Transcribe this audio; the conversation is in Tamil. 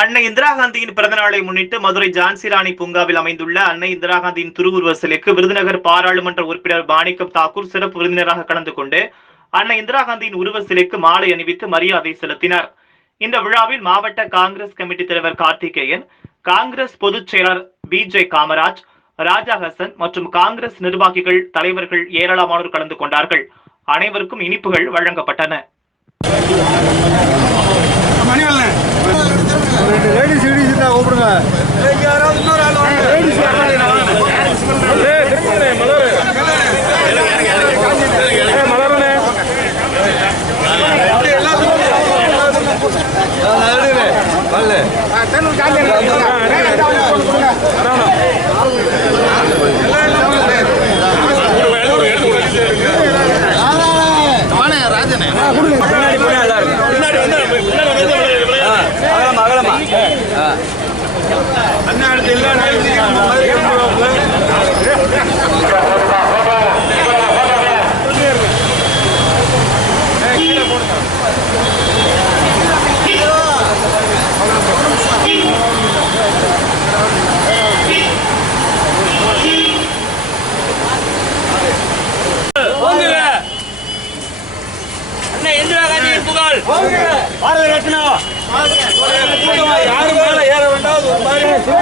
அன்னை இந்திரா காந்தியின் பிறந்த நாளை முன்னிட்டு மதுரை ஜான்சி ராணி பூங்காவில் அமைந்துள்ள அன்னை இந்திரா காந்தியின் திருவுருவ சிலைக்கு விருதுநகர் பாராளுமன்ற உறுப்பினர் மாணிக்கம் தாக்கூர் சிறப்பு விருந்தினராக கலந்து கொண்டு அன்னை இந்திரா காந்தியின் உருவ சிலைக்கு மாலை அணிவித்து மரியாதை செலுத்தினார். இந்த விழாவில் மாவட்ட காங்கிரஸ் கமிட்டி தலைவர் கார்த்திகேயன் காங்கிரஸ் பொதுச் செயலர் பி ஜே காமராஜ் ராஜா ஹசன் மற்றும் காங்கிரஸ் நிர்வாகிகள் தலைவர்கள் ஏராளமானோர் கலந்து கொண்டார்கள். அனைவருக்கும் இனிப்புகள் வழங்கப்பட்டன. லேடிஸ் லேடிஸ் தான் கூப்பிடுங்க அண்ணா இந்திரா காந்தியின் புகழ் பாரத ரத்னா யாரும் மேல ஏற வேண்டாம் ஒரு மாதிரி